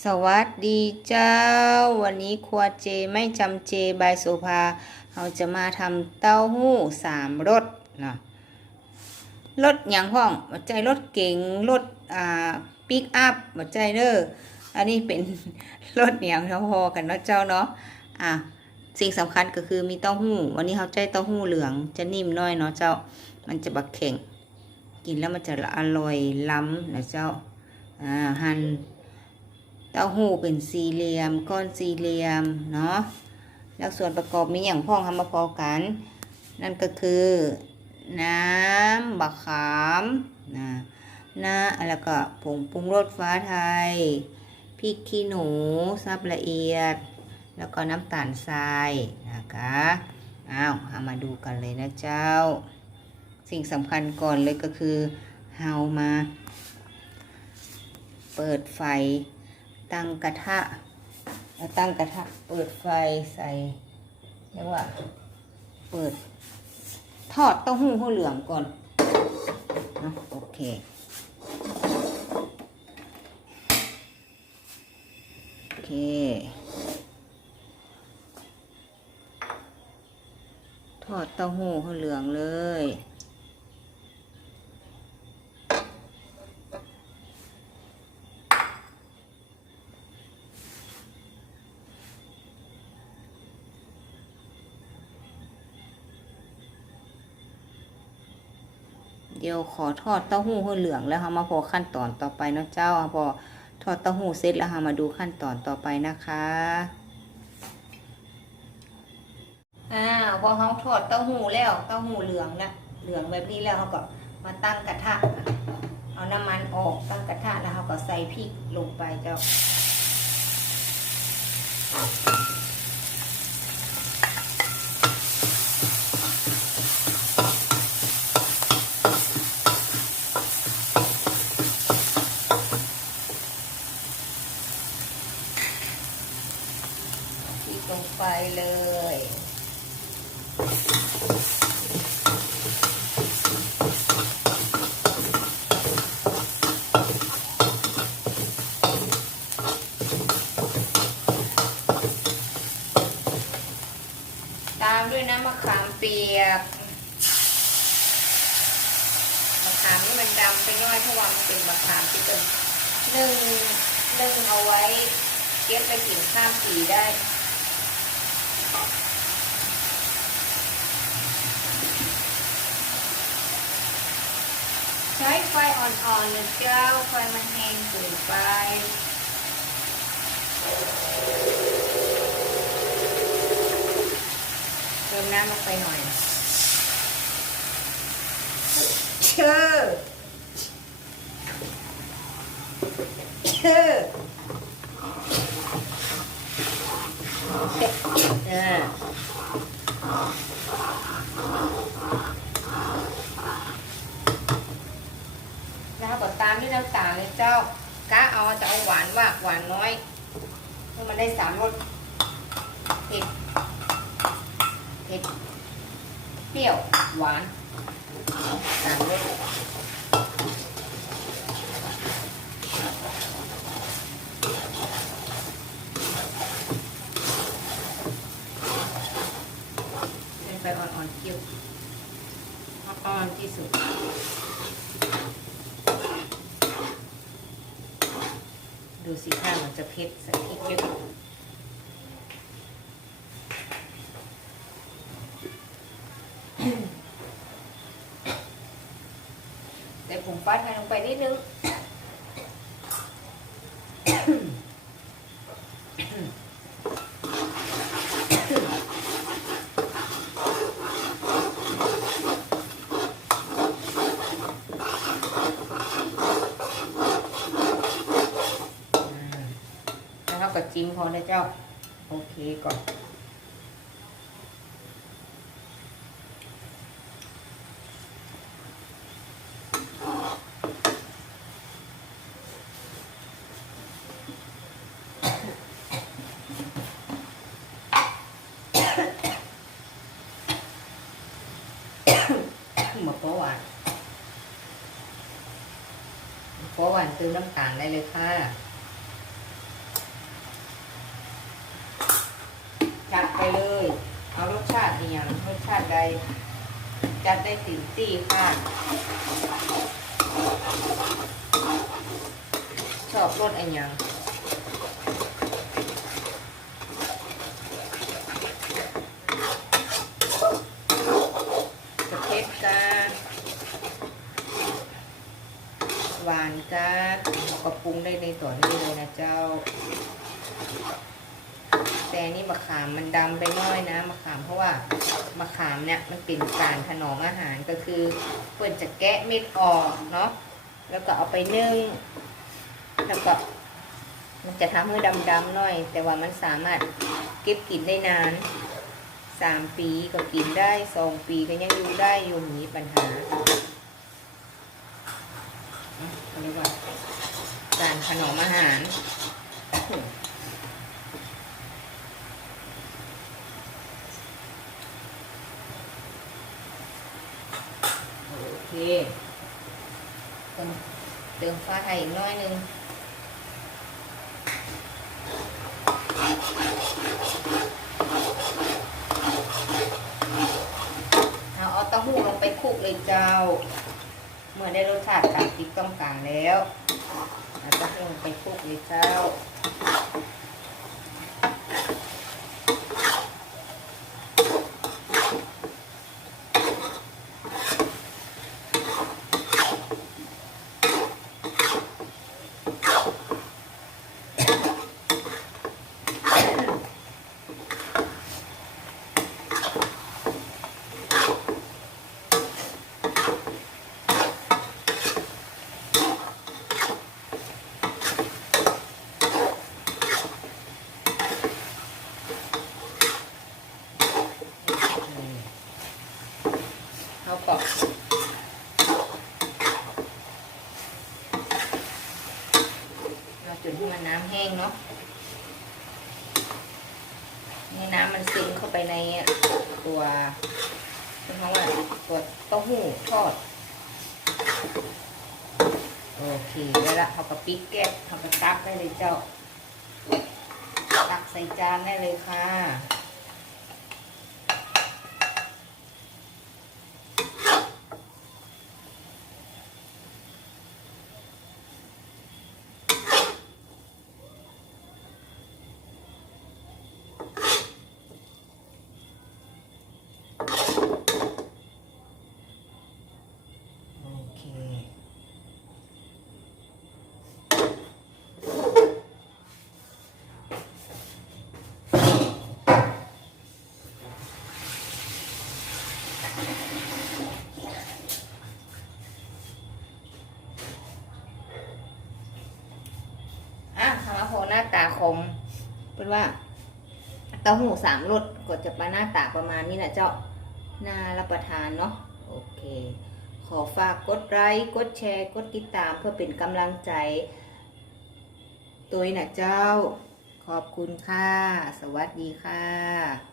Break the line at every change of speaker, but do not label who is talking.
สวัสดีเจ้า วันนี้ครัวเจไม่จำเจบายโซภาเราจะมาทำเต้าหู้สามรสนะรสอย่างห้องหัวใจรถเก๋งรถอ่าปิกอัพหัวใจเด้ออันนี้เป็นรถอย่างพอกันเนาะเจ้าเนาะอะสิ่งสำคัญก็คือมีเต้าหู้ วันนี้เขาใจเต้าหู้เหลืองจะนิ่มน้อยเนาะเจ้า มันจะบักแข็งกินแล้วมันจะอร่อยล้ำนะเจ้าอ่าหั่น เต้าหู้เป็นสี่เหลี่ยม ก้อนสี่เหลี่ยม เนาะ แล้วส่วนประกอบมีอย่างพ้องทำมาพอกัน นั่นก็คือ น้ำบะขามนะน้าแล้วก็ผงปรุงรสฟ้าไทย พริกขี้หนู ซับละเอียด แล้วก็น้ำตาลทรายนะคะอ้าวเอามาดูกันเลยนะเจ้า สิ่งสำคัญก่อนเลยก็คือเฮามา เปิดไฟ ตั้งกระทะตั้งกระทะ เปิดไฟใส่เรียกว่า เปิด ทอดเต้าหู้ข้าวเหลืองก่อนนะโอเค โอเค ทอดเต้าหู้ข้าวเหลืองเลย เดี๋ยวขอทอดเต้าหู้ให้เหลืองแล้วค่ะมาพอขั้นตอนต่อไปเนาะเจ้าพอทอดเต้าหู้เสร็จแล้วค่ะมาดูขั้นตอนต่อไปนะคะอ้าวพอเขาทอดเต้าหู้แล้วเต้าหู้เหลืองแล้วเหลืองแบบนี้แล้วเขาก็มาตั้งกระทะเอาน้ำมันออกตั้งกระทะแล้วเขาก็ใส่พริกลงไปเจ้า พริกลงไปเลย ตามด้วยน้ำมะขามเปียก มะ ขามนี่มันดำไปน้อยเพราะว่ามันเป็นมะขามที่เป็นนึ่งนึ่งเอาไว้ เก็บไปกินข้ามปีได้ใช้ไฟอ่อนๆนะเจ้าไฟมันแห้งเกินไปเติมน้ำลงไปหน่อย เชื่อเชื่อเออแล้วก็ตามด้วยน้ำตาลเลยเจ้ากะเอาจะเอาหวานมากหวานน้อยเพื่อมันได้สามรสเผ็ดเผ็ดเปรี้ยวหวาน สามรสเป็นไฟอ่อนๆเคี่ยวอ่อนที่สุดดูสิถ้ามันจะเผ็ดใส่พริกเยอะแต่ผมป้าไทยลงไปนิดนึงแล้วก็จิ้มพอนะเจ้า โอเคก่อน มาป๊หวานโป๊หวานเติมน้ำตาลได้เลยค่ะจัดไปเลย เอารสชาติเนี่ยรสชาติใด จัดได้ติ่นตีค่ะ ชอบรสอะไรอย่าง หวานกาก็ปรุงได้ในตัวนี้เลยนะเจ้า แต่นี่มะขามมันดำไปน้อยนะมะขามเพราะว่ามะขามเนี่ยมันเป็นการถนอมอาหารก็คือเพื่อนจะแกะเม็ดออกเนาะแล้วก็เอาไปนึ่งแล้วก็มันจะทำให้ดำๆหน่อย แต่ว่ามันสามารถเก็บกินได้นานสามปีก็กินได้สองปีก็ยังอยู่ได้อยู่มีปัญหาอะเขาเรียกว่า การถนมอาหารโอเคเติมเติมฟ้าไทยอีกน้อยหนึงเอาเอาเต้าหู้ลงไปคลุกเลยเจ้า เมื่อได้รสชาติตามที่ต้องการแล้ว เอาเต้าหู้ลงไปคลุกเลยเจ้ากรอบเราจุดให้มันน้ำแห้งเนาะ ให้น้ำมันซึมเข้าไปในตัวเพราะว่าตัวเต้าหู้ทอด โอเคแล้วละเอากระปิกแก๊สเอากระตักได้เลยเจ้าตักใส่จานได้เลยค่ะ โอเค อะทำมาโพหน้าตาคม เป็นว่าเต้าหู้สามรสก็จะมาหน้าตาประมาณนี้นะเจ้าน่ารับประทานเนาะโอเค ขอฝากกดไลค์กดแชร์ กดติดตามเพื่อเป็นกำลังใจตัวนะเจ้า ขอบคุณค่ะ สวัสดีค่ะ